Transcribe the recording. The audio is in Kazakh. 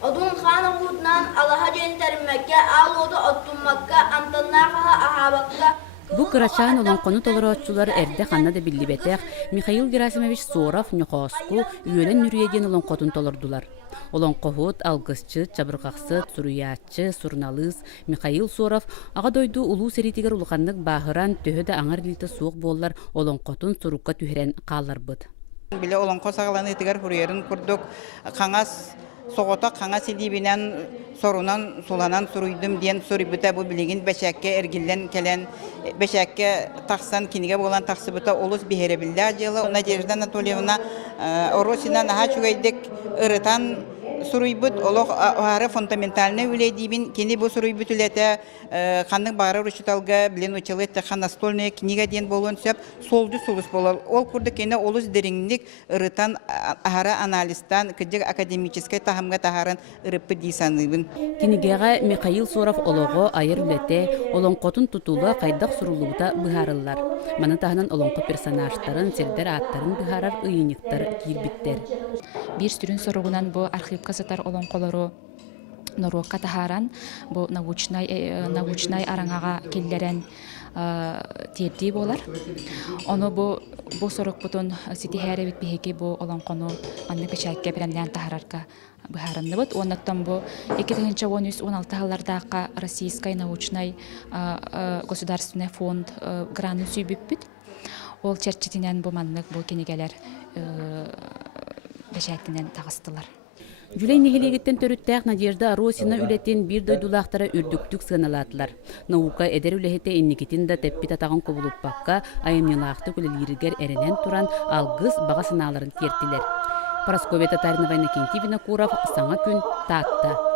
Odun xana hutnan Allaha jentermekke alodu ottummakka amtannaha ahabakka. Бу кырачаан олонкону толороччулар эрде ханна да биллибетех Михаил Герасимович Соров ньохоску үйөлен нүрүеден олонкотун толордулар. Олонкохут алгысчы, чабыргаксы, суруячы, сурналыс Михаил Соров ага дойду улуу серитигер улуханнык баахыран төһө да аңар дилте суох боллар олонкотун сурукка түһрен кааларбыт. Биле олонко сагаланы тигер хурьерин курдук каңас соғота қаңа селибинен сорунан суланан суруйдым диен сурибыта бу билигин бешәккә эргиллен келен бешәккә таксан киниге болан таксыбыта олус бихеребилдә җылы Надежда Анатольевна Оросина наха чугайдык ырытан суруйбыт олох ары фундаментальный үледибин кини бу суруйбыт үлете ханның бары ручиталга билен училетте хан настольная книга диен болон сөп солду сулус болол ол курды кене олус дереңдик ырытан ара анализтан кыжык академический тахамга тахарын ырыппы дисаныбын. Кинигега Михаил Соров олого айыр үлете олонкотун тутулу кайдак сурулубута быһарыллар. Маны тахынан олонко персонажтарын, селдер аттарын быһарар ыйыныктар кирбиттер. Бир сүрүн соругунан бу архивка сатар олонколору Норокка тахаран бу научный араңага келлерен тиепти болар. Оно бу сорок бутун сити хәребит бихеки бу олонкону анны печакке беренден тахарарка быһаранныбыт. Оннаттан бу 2016 халлардагы Российский научный государственный фонд гранты сүйбүппүт. Ол черчетинен бу маннык бу кенегелер бешәктенен тагыстылар. Жүлей нехилегеттен төрүттәк Надежда Росина үлетен бир дойдулақтара үрдүктүк сыналатлар. Наука эдер үлехете инникитин да теппит атаган кобулуппакка айымнилақты күлелиригер эренен туран алгыз баға сыналарын тертилер. Парасковия Татаринова, Иннокентий Винокуров, Саңа күн, Татта.